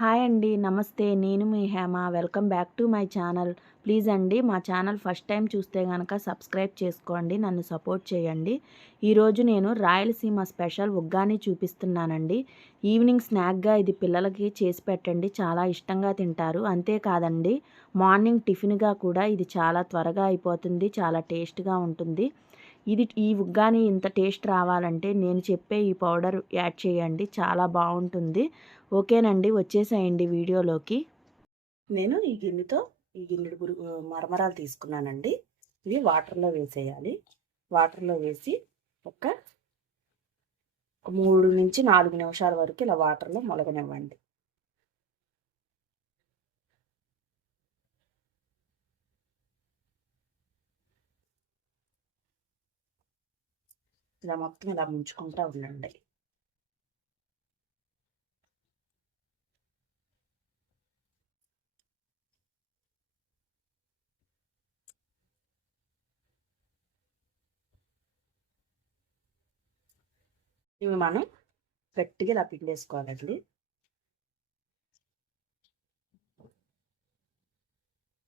Hi అండి నమస్తే. నేను మీ Hema. Welcome back to my channel. Please అండి మా ఛానల్ ఫస్ట్ టైం చూస్తే కనుక సబ్స్క్రైబ్ చేసుకోండి నన్ను సపోర్ట్ చేయండి. ఈరోజు నేను రాయలసీమ స్పెషల్ ఉగ్గాని చూపిస్తున్నానండి. ఈవినింగ్ స్నాక్గా ఇది పిల్లలకి చేసి పెట్టండి. చాలా ఇష్టంగా తింటారు. అంతేకాదండి మార్నింగ్ టిఫిన్గా కూడా ఇది చాలా త్వరగా అయిపోతుంది చాలా టేస్ట్గా ఉంటుంది. ఇది ఈ ఉగ్గాని ఇంత టేస్ట్ రావాలంటే నేను చెప్పే ఈ పౌడర్ యాడ్ చేయండి చాలా బాగుంటుంది. ఓకేనండి వచ్చేసేయండి వీడియోలోకి. నేను ఈ గిన్నెతో ఈ గిన్నెడు గురు మరమరాలు తీసుకున్నానండి. ఇవి వాటర్లో వేసేయాలి. వాటర్లో వేసి ఒక మూడు నుంచి నాలుగు నిమిషాల వరకు ఇలా వాటర్లో మొలగనివ్వండి. ఇలా మొత్తం ఇలా ముంచుకుంటూ ఉండండి. ఇవి మనం గట్టిగా ఇలా పిండేసుకోవాలండి.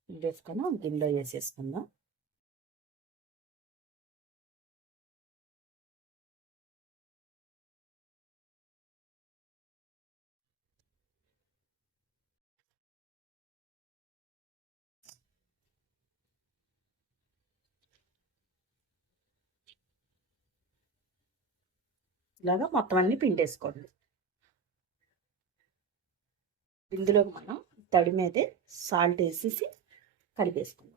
పిండేసుకొని గిన్నెలో వేసేసుకుందాం. ఇలాగా మొత్తం అన్ని పిండేసుకోండి. ఇందులో మనం తడి మీదే సాల్ట్ వేసేసి కలిపేసుకుందాం.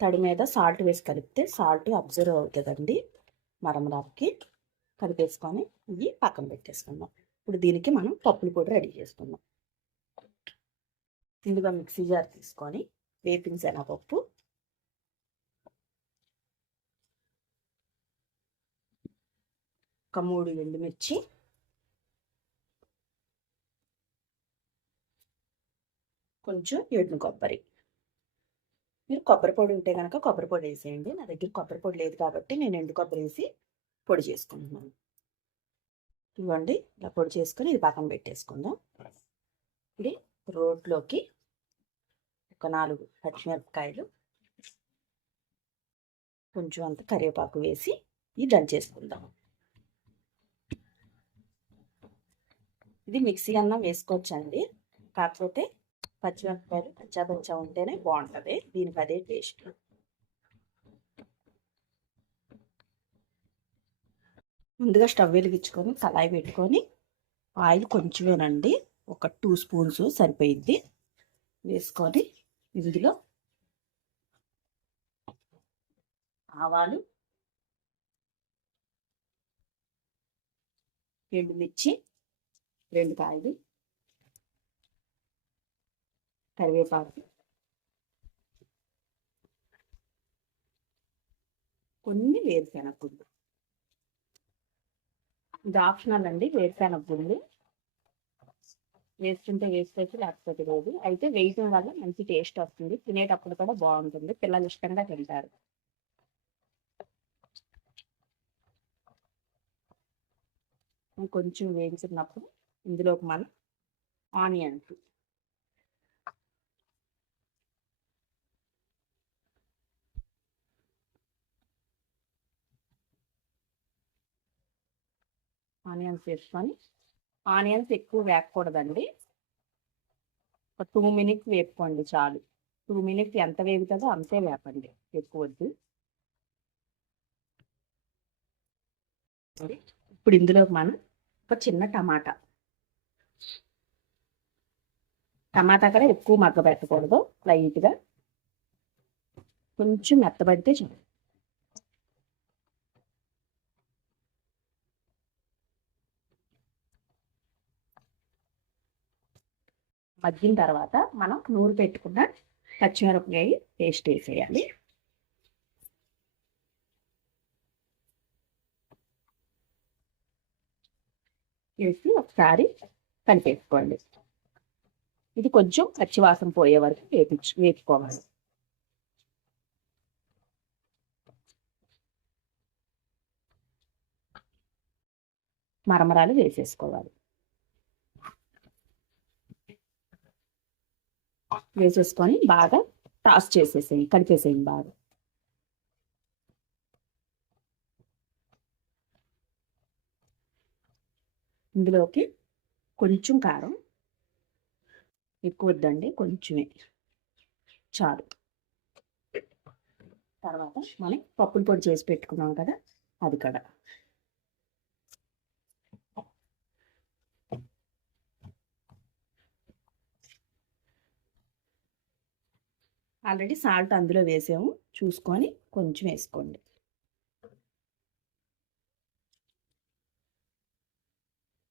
తడి మీద సాల్ట్ వేసి కలిపితే సాల్ట్ అబ్జర్వ్ అవుతుందండి. మరమరాపుకి కలిపేసుకొని ఇవి పక్కన పెట్టేసుకుందాం. ఇప్పుడు దీనికి మనం పప్పులు పొడి రెడీ చేసుకుందాం. ముందుగా మిక్సీ జార్ తీసుకొని వేపించిన పప్పు ఒక మూడు ఎండుమిర్చి కొంచెం ఎండు కొబ్బరి. మీరు కొబ్బరి పొడి ఉంటే కనుక కొబ్బరి పొడి వేసేయండి. నా దగ్గర కొబ్బరి పొడి లేదు కాబట్టి నేను ఎండు కొబ్బరి వేసి పొడి చేసుకుంటున్నాను. ఇవ్వండి. ఇలా పొడి చేసుకొని ఇది పక్కన పెట్టేసుకుందాం. ఇది రోట్లోకి ఒక నాలుగు పచ్చిమిరపకాయలు కొంచెం అంత కరివేపాకు వేసి ఇది దంచేసుకుందాం. ఇది మిక్సీ అన్నం వేసుకోవచ్చండి. కాకపోతే పచ్చిమిరపకాయలు పచ్చా పచ్చా ఉంటేనే బాగుంటుంది. దీనికి అదే టేస్ట్. ముందుగా స్టవ్ వెలిగించుకొని కళాయి పెట్టుకొని ఆయిల్ కొంచెమేనండి. ఒక టూ స్పూన్స్ సరిపోయిద్ది. వేసుకొని ఇందులో ఆవాలు ఎండుమిర్చి రెండు కాయలు కరివేపాకు. కొన్ని వేరుశెనగ గుళ్ళు ఇది ఆప్షనల్ అండి వేరుశెనగ గుళ్ళు వేస్తుంటే వేసుకోవచ్చు లేకపోతే లేదు. అయితే వేయటం వల్ల మంచి టేస్ట్ వస్తుంది. తినేటప్పుడు కూడా బాగుంటుంది. పిల్లలు ఇష్టంగా తింటారు. కొంచెం వేయించినప్పుడు ఇందులోకి మనం ఆనియన్స్ ఆనియన్స్ వేసుకొని ఆనియన్స్ ఎక్కువ వేపకూడదండి. ఒక టూ మినిట్స్ వేపుకోండి చాలు. టూ మినిట్స్ ఎంత వేగుతుందో అంతే వేపండి ఎక్కువ వద్దు. ఇప్పుడు ఇందులో మనం ఒక చిన్న టమాటా. టమాటా కూడా ఎక్కువ మగ్గ పెట్టకూడదు లైట్గా. కొంచెం మెత్తబడితే చాలు. మగ్గిన తర్వాత మనం నూరు పెట్టుకున్న పచ్చిమిరపకాయ పేస్ట్ వేసేయాలి. వేసి ఒకసారి కలిపేసుకోండి. ఇది కొంచెం పచ్చివాసన పోయే వరకు వేపించు వేపుకోవాలి. మరమరాలు వేసేసుకోవాలి. వేసేసుకొని బాగా టాస్ చేసేసేయి కలిపేసేయండి బాగా. ఇందులోకి కొంచెం కారం ఎక్కువ వద్దండి కొంచెమే. చాలు. తర్వాత మనం పప్పుల పొడి చేసి పెట్టుకున్నాం కదా అది కూడా. ఆల్రెడీ సాల్ట్ అందులో వేసాము చూసుకొని కొంచెం వేసుకోండి.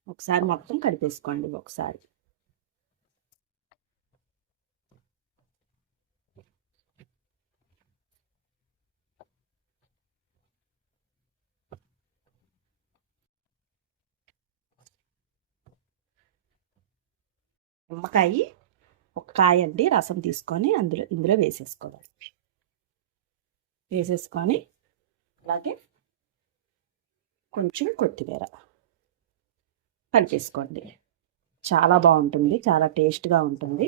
ఒకసారి మొత్తం కలిపేసుకోండి ఒకసారి. నిమ్మకాయ ఒక కాయ అండి రసం తీసుకొని అందులో ఇందులో వేసేసుకోవాలి. వేసేసుకొని అలాగే కొంచెం కొత్తిమీర కలిపేసుకోండి. చాలా బాగుంటుంది చాలా టేస్ట్గా ఉంటుంది.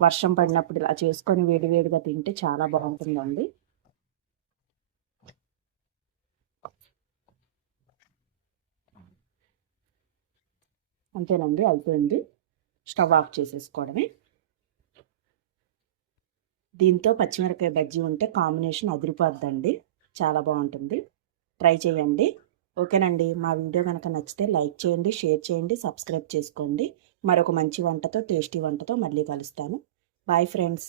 వర్షం పడినప్పుడు ఇలా చేసుకొని వేడివేడిగా తింటే చాలా బాగుంటుందండి. అంతేనండి అయిపోయింది. స్టవ్ ఆఫ్ చేసేసుకోవడమే. దీంతో పచ్చిమిరకాయ బజ్జీ ఉంటే కాంబినేషన్ అదిరిపోద్దండి. చాలా బాగుంటుంది. ట్రై చేయండి. ఓకేనండి. మా వీడియో కనుక నచ్చితే లైక్ చేయండి షేర్ చేయండి సబ్స్క్రైబ్ చేసుకోండి. మరొక మంచి వంటతో టేస్టీ వంటతో మళ్ళీ కలుస్తాను. Bye friends.